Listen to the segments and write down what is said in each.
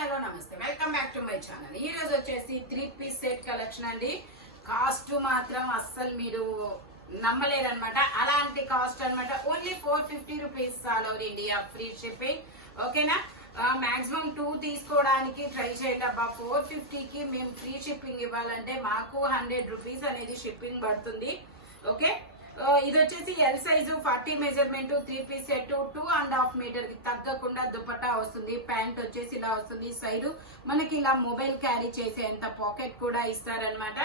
Hello నమస్తే, welcome back to my channel. ఈ రోజు వచ్చేసి 3-piece సెట్ కలెక్షన్ అండి. కాస్ట్ మాత్రం అస్సలు మీరు నమ్మలేరనమాట. అలాంటి కాస్ట్ అనమాట. Only 450 rupees all over India, free shipping. ఓకేనా? మాక్సిమం 2 తీసుకోవడానికి ట్రై చేయండి అబ్బా. 450కి మేము ఫ్రీ షిప్పింగ్ ఇవ్వాలంటే మాకు 100 రూపీస్ అనేది షిప్పింగ్ పడుతుంది. ఓకే, ఇది వచ్చేసి L size 40 measurement, 3-piece set, 2.5 metre కి తగ్గకుండా దుపట్టా వస్తుంది. ప్యాంట్ వచ్చేసి ఇలా వస్తుంది. సైడ్ మనకి ఇలా మొబైల్ క్యారీ చేసేంత పాకెట్ కూడా ఇస్తారనమాట.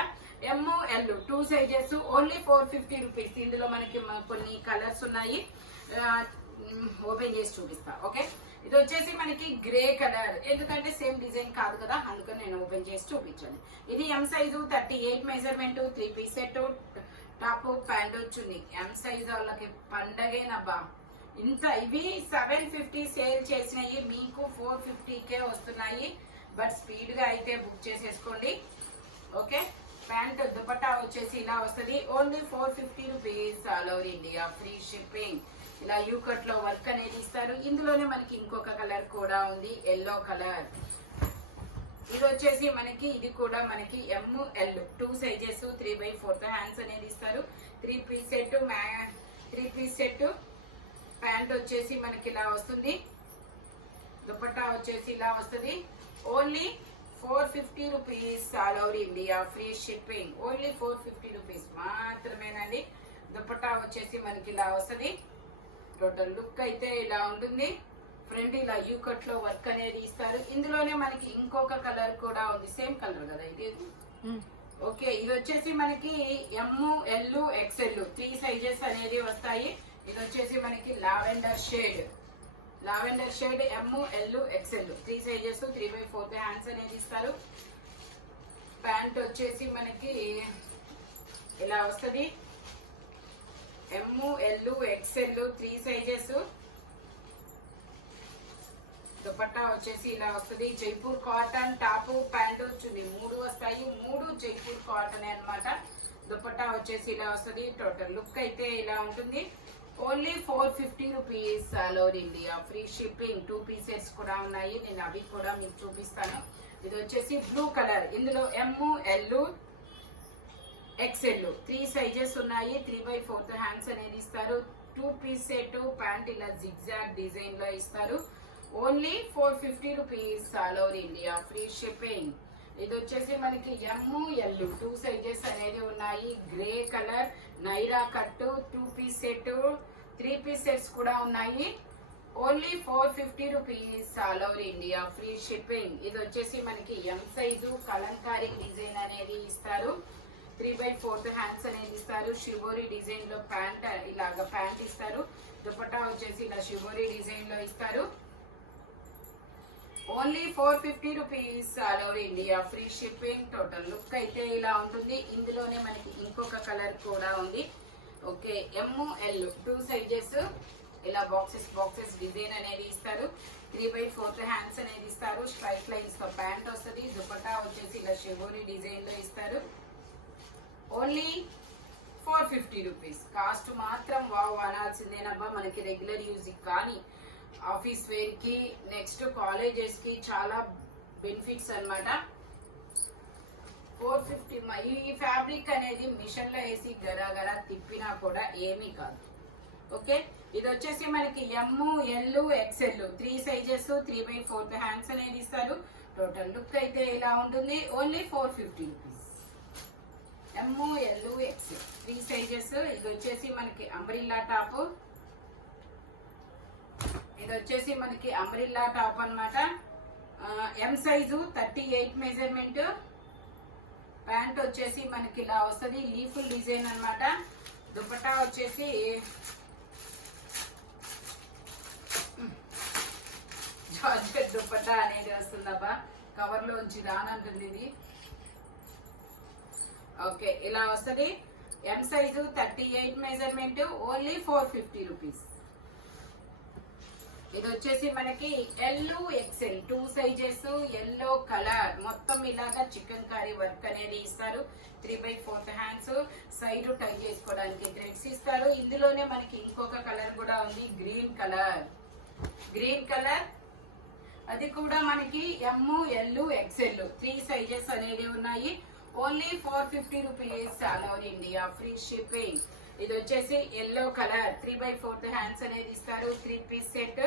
ML 2 sizes, only 450 rupees. ఇందులో మనకి కొన్ని కలర్స్ ఉన్నాయి, ఓపెన్ చేసి చూపిస్తా. ఓకే, ఇది వచ్చేసి మనకి గ్రే కలర్, ఎందుకంటే సేమ్ డిజైన్ కాదు కదా, అందుకని నేను ఓపెన్ చేసి చూపించాను. ఇది M size 38 measurement, 3-piece set, top pant వచ్చింది. M సైజ్ వాళ్ళకి పండగేనబ్బా. ఇంత ఇవి 750 సేల్ చేసినవి మీకు 450కే వస్తున్నాయి. బట్ స్పీడ్ గా అయితే బుక్ చేసేసుకోండి. ఓకే, ప్యాంట్ దుపట్టా వచ్చేసి ఇలా వస్తుంది. Only 450 rupees all over India, free shipping. ఇలా యూ కట్ లో వర్క్ అనేది ఇస్తారు. ఇందులోనే మనకి ఇంకొక కలర్ కూడా ఉంది, ఎల్లో కలర్. ఇది వచ్చేసి మనకి ఇది కూడా మనకి ML 2 సైజెస్, 3/4 హ్యాండ్స్ అనేది ఇస్తారు. 3-piece set, 3-piece set. Pant వచ్చేసి మనకి ఇలా వస్తుంది. దుపట్టా వచ్చేసి ఇలా వస్తుంది. Only 450 rupees all over India, free shipping. Only 450 rupees మాత్రమేనండి. దుపట్టా వచ్చేసి మనకి ఇలా వస్తుంది. టోటల్ లుక్ అయితే ఇలా ఉంటుంది. ఫ్రంట్ ఇలా యూ కట్ లో వర్క్ అనేది ఇస్తారు. ఇందులోనే మనకి ఇంకొక కలర్ కూడా ఉంది, సేమ్ కలర్ కదా ఇది. ఓకే, ఇది వచ్చేసి మనకి ML XL 3 సైజెస్ అనేది వస్తాయి. ఇది వచ్చేసి మనకి lavender shade, ML XL 3 sizes, 3/4 hands అనేది ఇస్తారు. ప్యాంట్ వచ్చేసి మనకి ఇలా వస్తుంది. ML XL 3 sizes. దుపట్టా వచ్చేసి ఇలా వస్తుంది. జైపూర్ కాటన్ టాప్ ప్యాంట్ వచ్చింది. 3 వస్తాయి, 3 జైపూర్ కాటన్ అన్నమాట. దుపట్టా వచ్చేసి ఇలా వస్తుంది. టోటల్ లుక్ అయితే ఇలా ఉంటుంది. Only 450 rupees all over India, free shipping. 2 pieces కూడా ఉన్నాయి, నేను అవి కూడా మీకు చూపిస్తాను. ఇది వచ్చేసి బ్లూ కలర్. ఇందులో ML XL 3 సైజెస్ ఉన్నాయి. 3/4 హ్యాండ్స్ అనేది ఇస్తారు. 2-piece సెట్, ప్యాంట్ ఇలా జిగ్జాగ్ డిజైన్ లో ఇస్తారు. Only 450 rupees all over India, free shipping. ఇది వచ్చేసి మనకి ML 2 సైజెస్ అనేది ఉన్నాయి. Grey colour, Naira cut, 2-piece set, 3-piece sets కూడా ఉన్నాయి. Only 450 rupees all over India, free shipping. ఇది వచ్చేసి మనకి M సైజు కలంకారీ డిజైన్ అనేది ఇస్తారు. 3/4 హ్యాండ్స్ అనేది ఇస్తారు. షివోరీ డిజైన్ లో ప్యాంట్, ఇలాగా ప్యాంట్ ఇస్తారు. దుపట్టా వచ్చేసి ఇలా షివోరీ డిజైన్ లో ఇస్తారు. Only 450 rupees all over India, free shipping. Total look అయితే ఇలా ఉంటుంది. ఇందులోనే మనకి ఇంకొక కలర్ కూడా ఉంది. Okay, ML 2 sizes. ఇలా బాక్సెస్ డిజైన్ అనేది ఇస్తారు. 3/4 హ్యాండ్స్ అనేది ఇస్తారు. స్ట్రైట్ లైన్స్ తో ప్యాంట్ వస్తుంది. దుపట్టా వచ్చేసి ఇలా షివోరీ డిజైన్ లో ఇస్తారు. Only 450 rupees. కాస్ట్ మాత్రం వావ్ అనాల్సిందేనబ్బా. మనకి రెగ్యులర్ యూజ్ కానీ ఆఫీస్ వేర్ కి, నెక్స్ట్ కాలేజెస్ కి చాలా బెనిఫిట్స్ అన్నమాట. 450. ఈ ఫ్యాబ్రిక్ అనేది మిషన్ లో వేసి గరా తిప్పినా కూడా ఏమీ కాదు. ఓకే, ఇది వచ్చేసి మనకి ML XL 3 సైజెస్, 3/4 హ్యాండ్స్ అనేది ఇస్తారు. టోటల్ లుక్ అయితే ఇలా ఉంటుంది. Only 450 rupees. ML XL 3 sizes. ఇది వచ్చేసి మనకి అంబ్రిల్లా టాప్. ఇది వచ్చేసి మనకి అంబ్రిల్లా టాప్ అన్నమాట. M size 38 measurement. ప్యాంట్ వచ్చేసి మనకి ఇలా వస్తుంది. లీఫుల్ డిజైన్ అన్నమాట. దుపట్టా వచ్చేసి జార్జెట్ దుపట్టా అనేది వస్తుందబ్బా. కవర్ లోంచి రానంటుంది ఇది. ఓకే, ఇలా వస్తుంది. M size 38 measurement. Only 450 rupees. ఇది వచ్చేసి మనకి LU XL 2 sizes, yellow colour. మొత్తం ఇలాగా చికెన్ కర్రీ వర్క్ అనేది ఇస్తారు. 3/4 హ్యాండ్స్. సైడ్ టై చేసుకోవడానికి థ్రెడ్స్ ఇస్తారు. ఇందులోనే మనకి ఇంకొక కలర్ కూడా ఉంది, గ్రీన్ కలర్. అది కూడా మనకి ఎమ్ ఎల్ ఎక్స్ఎల్ 3 సైజెస్ అనేవి ఉన్నాయి. Only 450 rupees all over India, free shipping. ఇది వచ్చేసి ఎల్లో కలర్ 3/4 హ్యాండ్స్ అనేది ఇస్తారు. 3 పీస్ సెట్.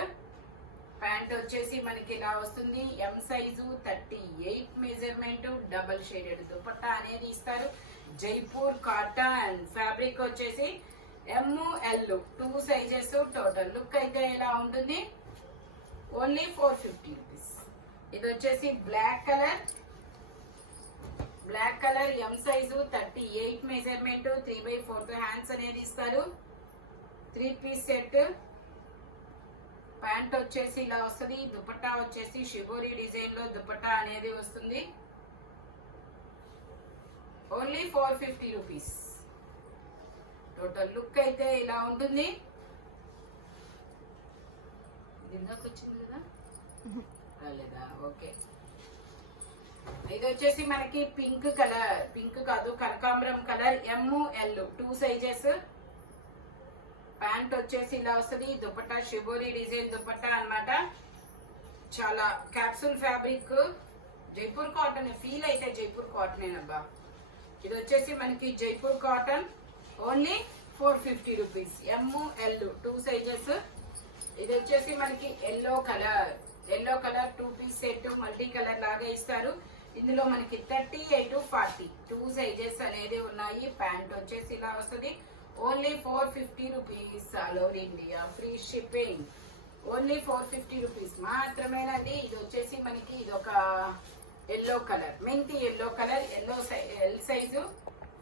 ప్యాంట్ వచ్చేసి మనకి ఇలా వస్తుంది. M size 38 measurement, double shaded దుపట్టా అనేది ఇస్తారు. జైపూర్ కాటన్ ఫ్యాబ్రిక్ వచ్చేసి M L 2 sizes. Total look అయితే ఇలా ఉంటుంది. Only 450 rupees. ఇది వచ్చేసి black colour M size 38 measurement, 3/4 hands అనేది ఇస్తారు. 3 పీస్ సెట్. ప్యాంట్ వచ్చేసి ఇలా వస్తుంది. దుపట్టా వచ్చేసి షిబోరి డిజైన్ లో దుపట్టా అనేది వస్తుంది. Only 450 rupees. టోటల్ లుక్ అయితే ఇలా ఉంటుంది. ఇందాక వచ్చింది కదా, రాలేదా? ఓకే. ఇది వచ్చేసి మనకి పింక్ కలర్, పింక్ కాదు కనకాంబరం colour, M L 2 sizes. Pant వచ్చేసి ఇలా వస్తుంది. దుపట్టా షిబోరి డిజైన్ దుపట్టా అన్నమాట. చాలా capsule fabric, Jaipur cotton feel అయితే జైపూర్ కాటన్ అబ్బా. ఇది వచ్చేసి మనకి Jaipur cotton. Only 450 rupees. M L 2 sizes. ఇది వచ్చేసి మనకి yellow colour 2 piece set multi colour లాగా ఇస్తారు. ఇందులో మనకి 38 40 2 సైజెస్ అనేది ఉన్నాయి. ప్యాంట్ వచ్చేసి ఇలా వస్తుంది. Only 450 rupees all over India, free shipping. Only 450 rupees మాత్రమేనండి. ఇది వచ్చేసి మనకి ఇది ఒక ఎల్లో కలర్, మెంతి yellow colour, L size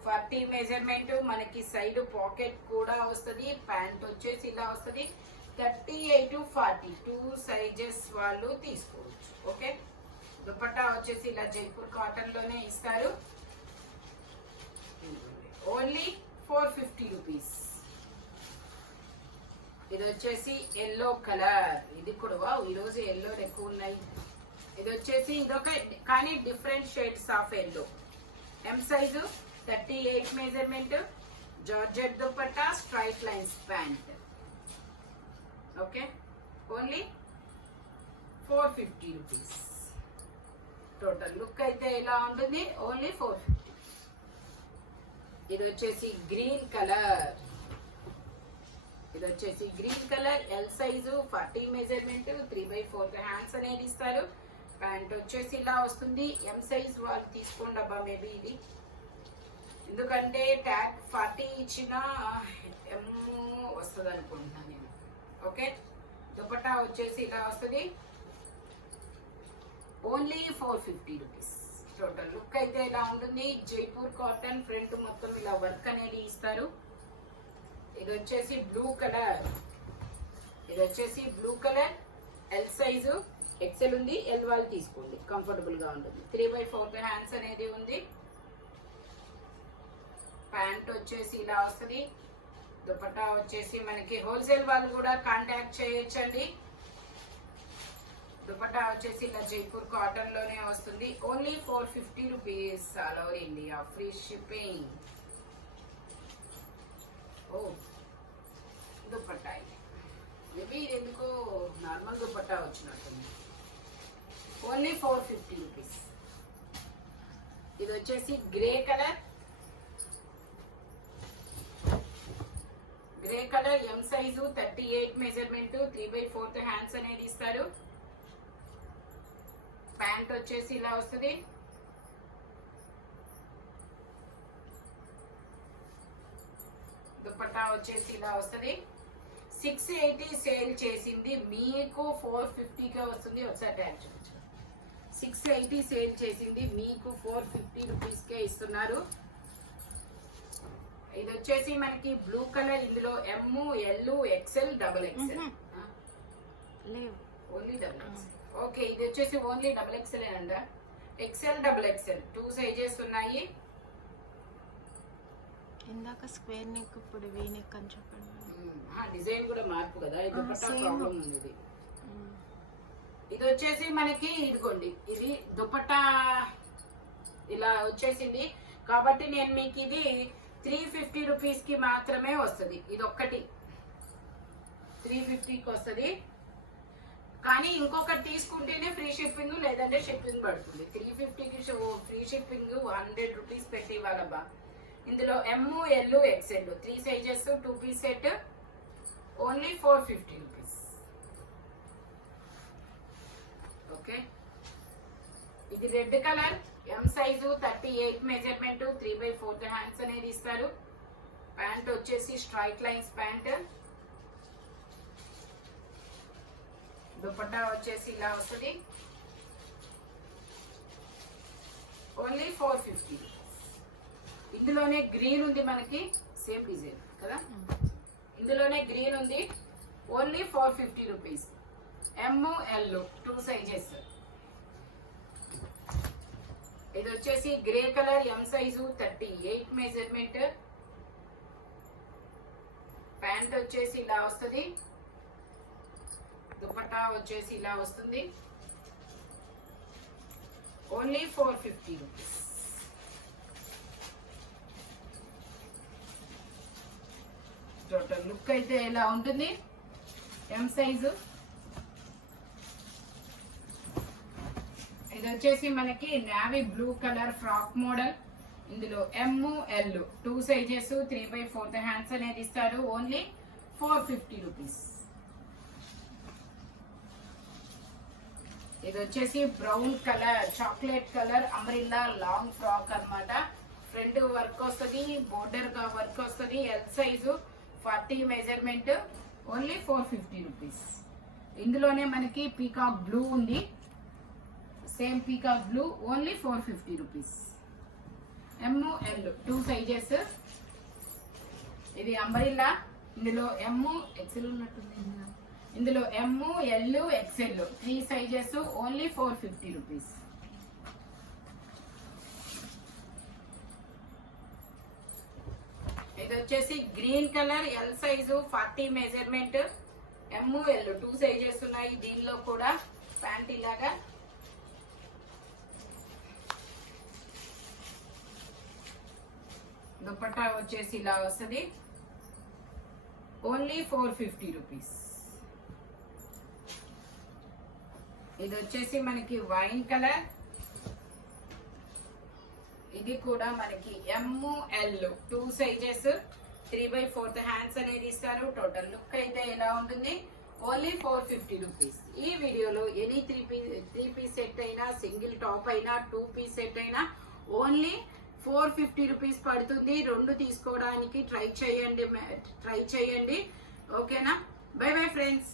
40 measurement. మనకి సైడ్ పాకెట్ కూడా వస్తుంది. ప్యాంట్ వచ్చేసి ఇలా వస్తుంది. 38 40 2 సైజెస్ వాళ్ళు తీసుకోవచ్చు. ఓకే. దుపట్టా వచ్చేసి ఇలా జైపూర్ కాటన్ లోనే ఇస్తారు. Only 450 rupees. ఇది వచ్చేసి ఎల్లో కలర్. ఇది కూడా ఈరోజు ఎల్లో ఎక్కువ ఉన్నాయి. ఇది వచ్చేసి ఇదొక కానీ different shades of yellow. M size 38 measurement, georgette dupatta, straight lines pant. Okay. Only 450 rupees. Total look అయితే ఇలా ఉంటుంది. ఓన్లీ 450. ఇది వచ్చేసి green colour. L size 40 measurement, 3/4 hands అనేది ఇస్తారు. ప్యాంట్ వచ్చేసి ఇలా వస్తుంది. ఎం సైజ్ వాళ్ళు తీసుకోండి అబ్బా, మేబీ ఇది ఎందుకంటే ట్యాగ్ 40 ఇచ్చిన ఎం వస్తుంది అనుకుంటున్నాను నేను. ఓకే. దుపట్టా వచ్చేసి ఇలా వస్తుంది. Only 450 rupees. టోటల్ లుక్ అయితే ఇలా ఉంటుంది. జైపూర్ కాటన్ ఫ్రంట్ మొత్తం ఇలా వర్క్ అనేది ఇస్తారు. ఇది వచ్చేసి blue colour, L size XL ఉంది. ఎల్ వాళ్ళు తీసుకోండి, కంఫర్టబుల్ గా ఉంటుంది. 3/4 హ్యాండ్స్ అనేది ఉంది. ప్యాంట్ వచ్చేసి ఇలా వస్తుంది. దుపట్టా వచ్చేసి మనకి హోల్సేల్ వాళ్ళు కూడా కాంటాక్ట్ చేయొచ్చండి. దుపట్టా వచ్చేసి ఇలా జైపూర్ కాటన్ లోనే వస్తుంది. Only 450 rupees all over India, free shipping. ఓ దుపట్టా మేబీ ఇది ఎందుకో నార్మల్ దుపట్టా వచ్చినట్టుంది. Only 450 rupees. ఇది వచ్చేసి grey colour M size 38 measurement, 3/4 hands అనేది ఇస్తారు. ప్యాంట్ వచ్చేసి ఇలా వస్తుంది. దుపట్టా వచ్చేసి ఇలా వస్తుంది. 680 సేల్ చేసింది, మీకు 450కే వస్తుంది. ఒకసారి ట్యాగ్ చూపించు. 680 సేల్ చేసింది, మీకు 450 రూపీస్కే ఇస్తున్నారు. ఇది వచ్చేసి మనకి బ్లూ కలర్. ఇందులో M L XL double XL only double XL. Okay. ఇది వచ్చేసి ఓన్లీ డబల్ ఎక్స్ఎల్ అండి. ఎక్స్ఎల్ డబల్ ఎక్స్ఎల్ 2 సైజెస్ ఉన్నాయి. ఇందాక స్క్వేర్ నెక్, ఇప్పుడు వీ నెక్ అని చెప్పండి. డిజైన్ కూడా మార్పు కదా, ఇది దుపట్టా ప్రాబ్లం ఉంది. ఇది వచ్చేసి మనకి ఇదిగోండి, ఇది దుపట్టా ఇలా వచ్చేసింది కాబట్టి నేను మీకు ఇది 350 రూపీస్ కి మాత్రమే వస్తుంది. ఇది ఒక్కటి 350కి వస్తుంది. కానీ ఇంకొకటి తీసుకుంటేనే ఫ్రీ షిప్పింగ్, లేదంటే షిప్పింగ్ పడుతుంది. 350కి ఫ్రీ షిప్పింగ్ 100 రూపీస్ పెట్టి ఇవ్వాలబ్బా. ఇందులో M, L, XL 3 sizes 2 piece set only 450 rupees. Okay, ఇది red colour, M size 38 measurement, 3/4 hands అనేది ఇస్తారు. ప్యాంట్ వచ్చేసి స్ట్రైట్ లైన్స్ ప్యాంట్. దుపట్టా వచ్చేసి ఇలా వస్తుంది, ఓన్లీ 450. ఇందులోనే గ్రీన్ ఉంది మనకి, సేమ్ డిజైన్ కదా, ఇందులోనే గ్రీన్ ఉంది, only 450 rupees. M, L 2 sizes. ఇది వచ్చేసి grey colour, M size 38 measurement. Pant వచ్చేసి ఇలా వస్తుంది, దుపట్టా వచ్చేసి ఇలా వస్తుంది, ఓన్లీ 450 రూపీస్. టోటల్ లుక్ అయితే ఇలా ఉంటుంది. M size. ఇది వచ్చేసి మనకి navy blue colour frock model. ఇందులో ఎమ్, ఎల్ 2 సైజెస్ 3/4 హ్యాండ్స్ అనేది ఇస్తారు, ఓన్లీ 450 రూపీస్. ఇది వచ్చేసి brown colour, chocolate colour umbrella long frock అన్నమాట. ఫ్రంట్ వర్క్ వస్తుంది, బోర్డర్ గా వర్క్ వస్తుంది. L size 40 measurement, only 450 rupees. ఇందులోనే మనకి పీకాక్ బ్లూ ఉంది, same peacock blue, only 450 rupees. M, L 2 sizes. ఇది అంబ్రెల్లా. ఇందులో ఎమ్, ఎక్సెల్ ఉన్నట్టుంది. ఇందులో M, L, XL 3 sizes, only 450 rupees. ఇది వచ్చేసి green colour, L size 40 measurement, M, L 2 sizes ఉన్నాయి. దీనిలో కూడా ప్యాంట్ ఇలాగా. దుపట్టా వచ్చేసి ఇలా వస్తుంది, ఓన్లీ 450 రూపీస్. ఇది వచ్చేసి మనకి వైన్ కలర్. ఇది కూడా మనకి ఎమ్, ఎల్ 2 సైజెస్ 3/4 హ్యాండ్స్ అనేది ఇస్తారు. టోటల్ లుక్ అయితే ఎలా ఉంటుంది, ఓన్లీ 450 రూపీస్. ఈ వీడియోలో ఎనీ 3 పీస్ సెట్ అయినా, సింగిల్ టాప్ అయినా, 2 పీస్ సెట్ అయినా ఓన్లీ 450 రూపీస్ పడుతుంది. 2 తీసుకోవడానికి ట్రై చేయండి. ఓకేనా? By bye friends.